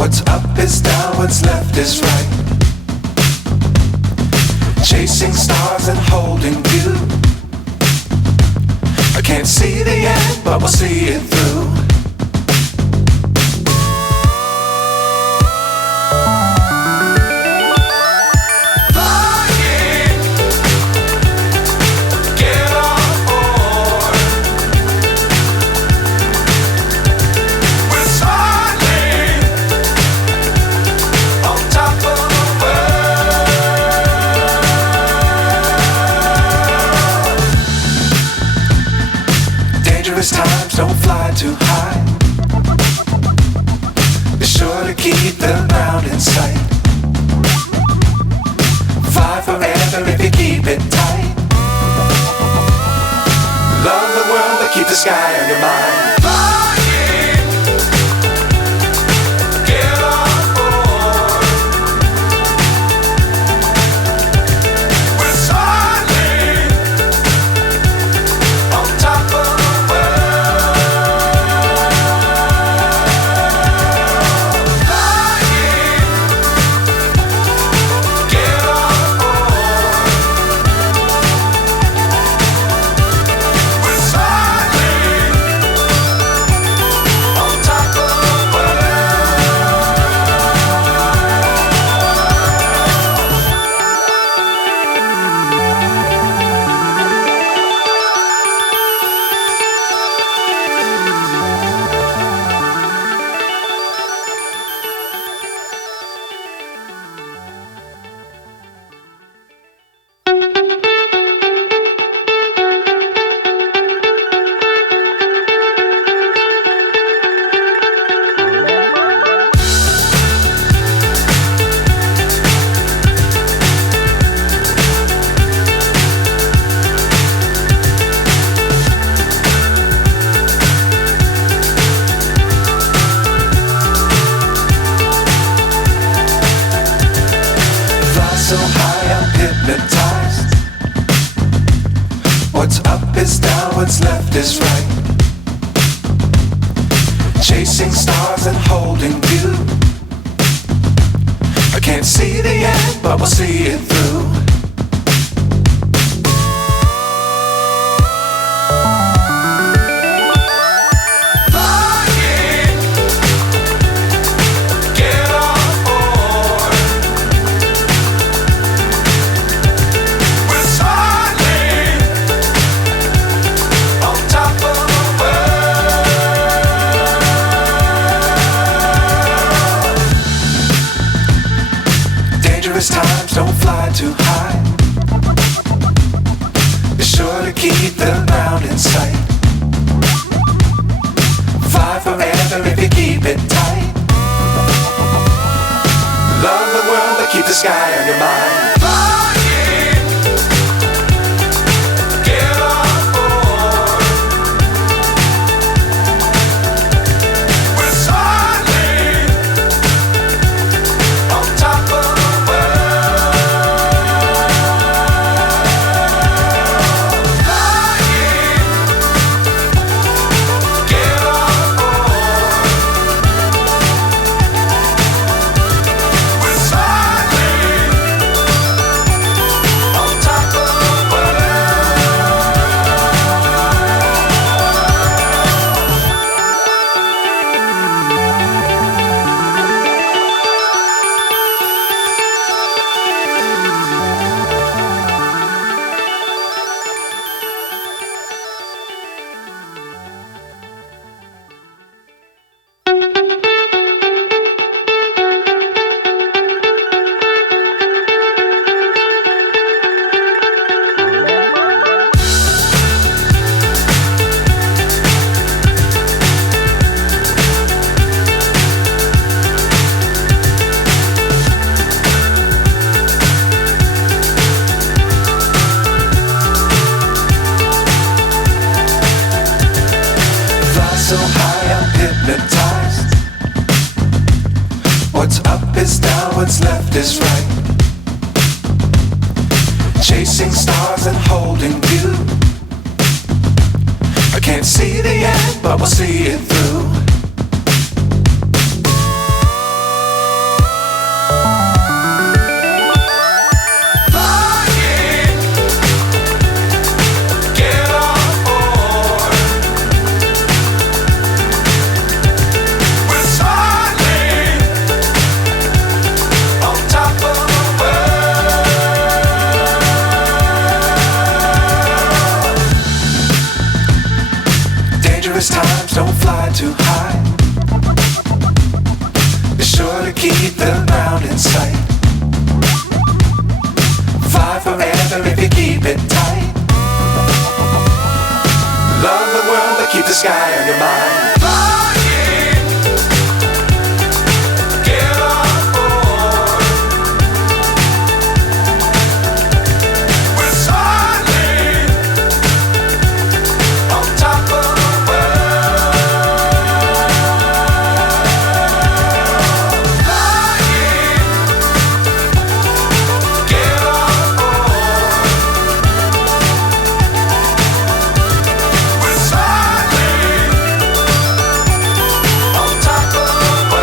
What's up is down, what's left is right. Chasing stars and holding you. I can't see the end, but we'll see it through. Times don't fly too high. Be sure to keep the ground in sight. Fly forever if you keep it tight. Love the world but keep the sky on your mind. So high I'm hypnotized. What's up is down, what's left is right. Chasing stars and holding you. I can't see the end, but we'll see it through. Times don't fly too high. Be sure to keep the ground in sight. Fly forever if you keep it tight. Love the world but keep the sky on your mind. So high I'm hypnotized. What's up is down, what's left is right. Chasing stars and holding you. I can't see the end, but we'll see it through. sky on your mind. Flying, get on board. We're soaring on top of the world. Flying, get on board. We're soaring on top of the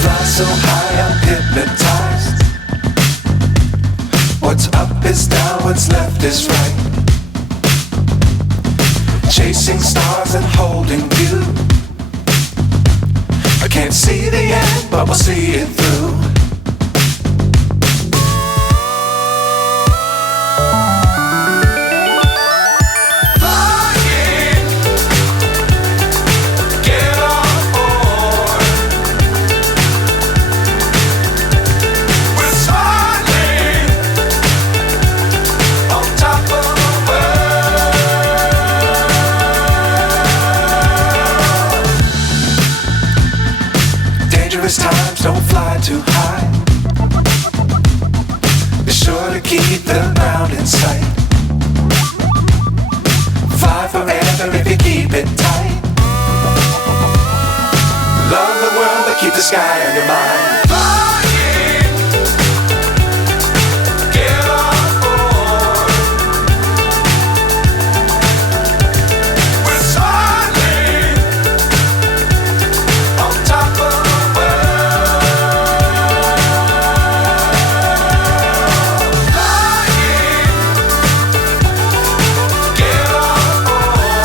fly so high, I'm hypnotized. What's up is down, what's left is right. Chasing stars and holding you. I can't see the end, but we'll see it through. Flying, get on board. We're soaring on top of the world. Dangerous times, don't fly too high. Be sure to keep the ground in sight. Fly forever if you keep it tight. Love the world, but keep the sky on your mind. Flying, get on board. We're soaring on top of the world. Flying, get on board.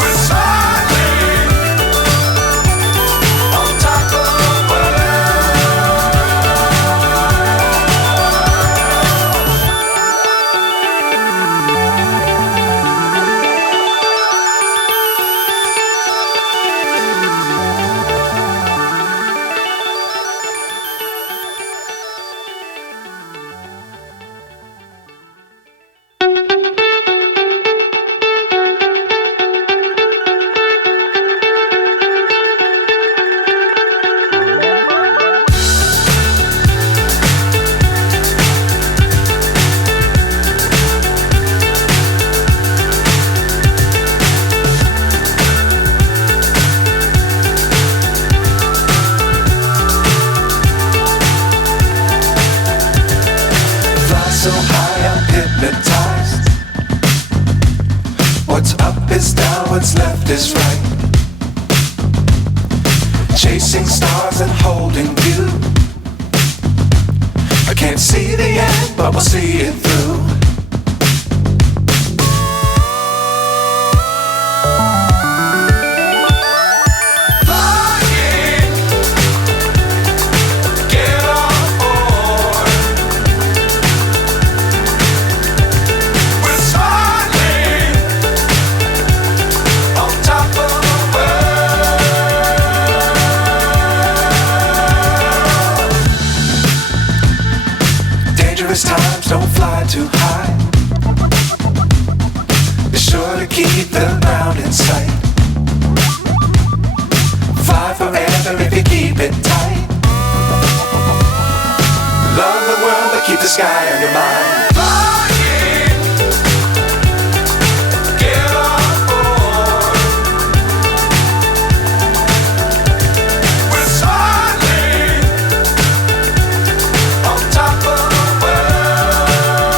We're soaring on top of the fly so high, I'm hypnotized. What's up is down, what's left is right. Chasing stars and holding you. I can't see the end, but we'll see it through. Flying, get on board. We're soaring on top of the world. Dangerous times, don't fly too high. Be sure to keep the ground in sight. Fly forever if you keep it tight. Love the world, but keep the sky on your mind. Flying, get on board. We're soaring on top of the world.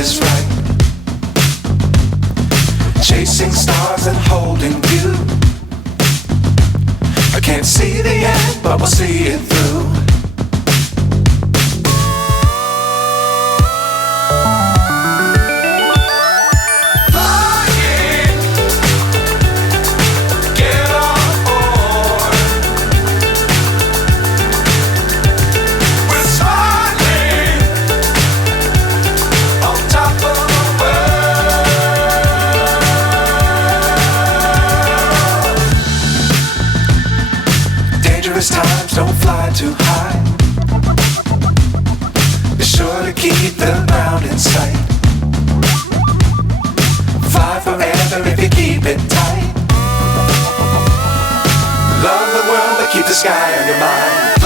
is right. Chasing stars and holding you. I can't see the end, but we'll see it through. Times don't fly too high. Be sure to keep the ground in sight. Fly forever if you keep it tight. Love the world but keep the sky on your mind.